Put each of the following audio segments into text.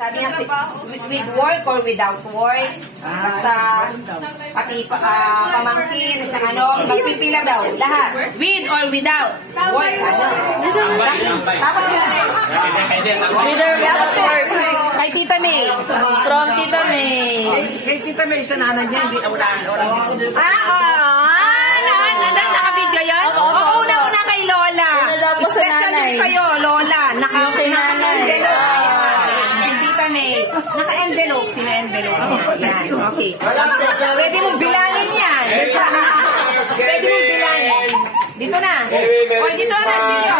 Sabi niya, with work or without work. Basta, pati pamangkin, at saka ano, magpipila daw. Lahat. With or without work. Tapos without work. Kay Tita May. From Tita May. Kay Tita May, sa nanay niya, hindi wala. Naka-video yun? Oo, una kay Lola. Special yun sa'yo, Lola. Naka-envelope. Kay Tita May. Naka-envelope. Pina-envelope. Yan, okay. Pwede mong bilangin yan. Pwede mong bilangin. Dito na. O, dito na sa'yo.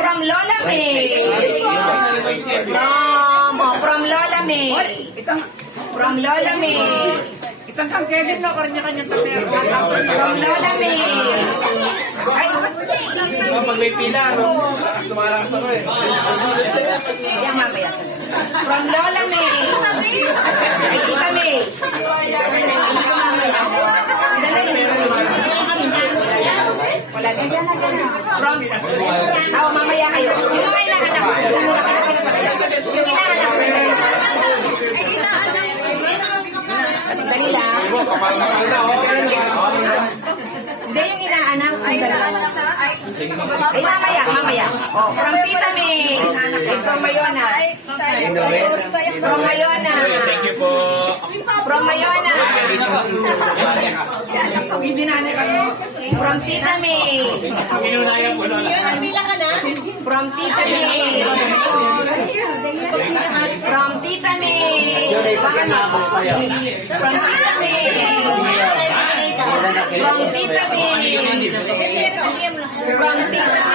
From Lola May. From Lola May. From Lola May. Itang kang Kevin na, kanya-kanyang tabi. From Lola May. Ay, Pag may pila, tumalakas ako eh. yan mamaya. From Lola May. Ay, Tita May. Dito mamaya. Wala din. From, mamaya kayo. Yung mga inaanak ko. Yung inaanak ko. Dali lang. Hindi yung inaanak. Ay, mamaya. Oh, from Tita May. Ay, from Mayona. From Mayona. Thank you po. From Mayona. Hindi na kayo. From Tita May. Pinunayan po nun. From Tita May. From Tita May. From Tita May. From Tita May. From Tita May. From Tita May.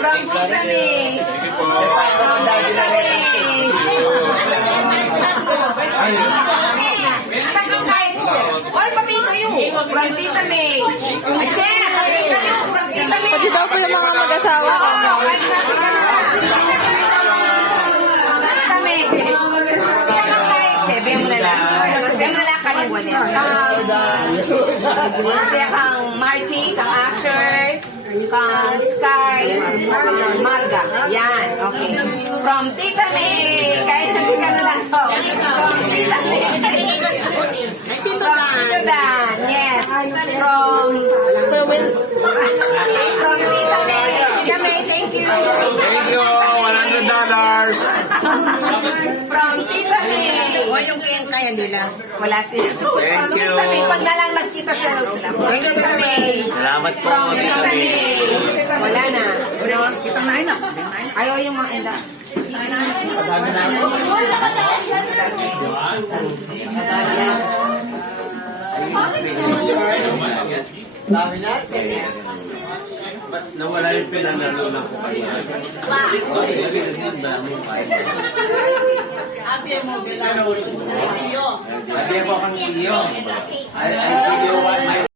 From Tita May. Oy, pati kayo. From Tita May. Check. From Tita May. Pati daw po yung mga mag-asawa ko. Sabihan mo na lang. Sabihan mo na lang kaliwan yan. Kasi kang Marchie, kang Asher, kang Sky, kang Marga. Yan, okay. From Tita May. Kahit hindi ka na lang to. From Tita May. From Tito Dan. Yes. From Tita May. Tita May, thank you. Thank you, $100. From Tita May. O yung kenta yan nila. Wala sila. Thank you. From Tita May, pag na lang nagkita sila. From Tita May. Salamat po. From Tita May. Wala na. No? Itang nahin na. Ayaw yung mga enda. Ba't nawala yung pinanalo na po kayo? Sabi mo kang CEO. I give you one.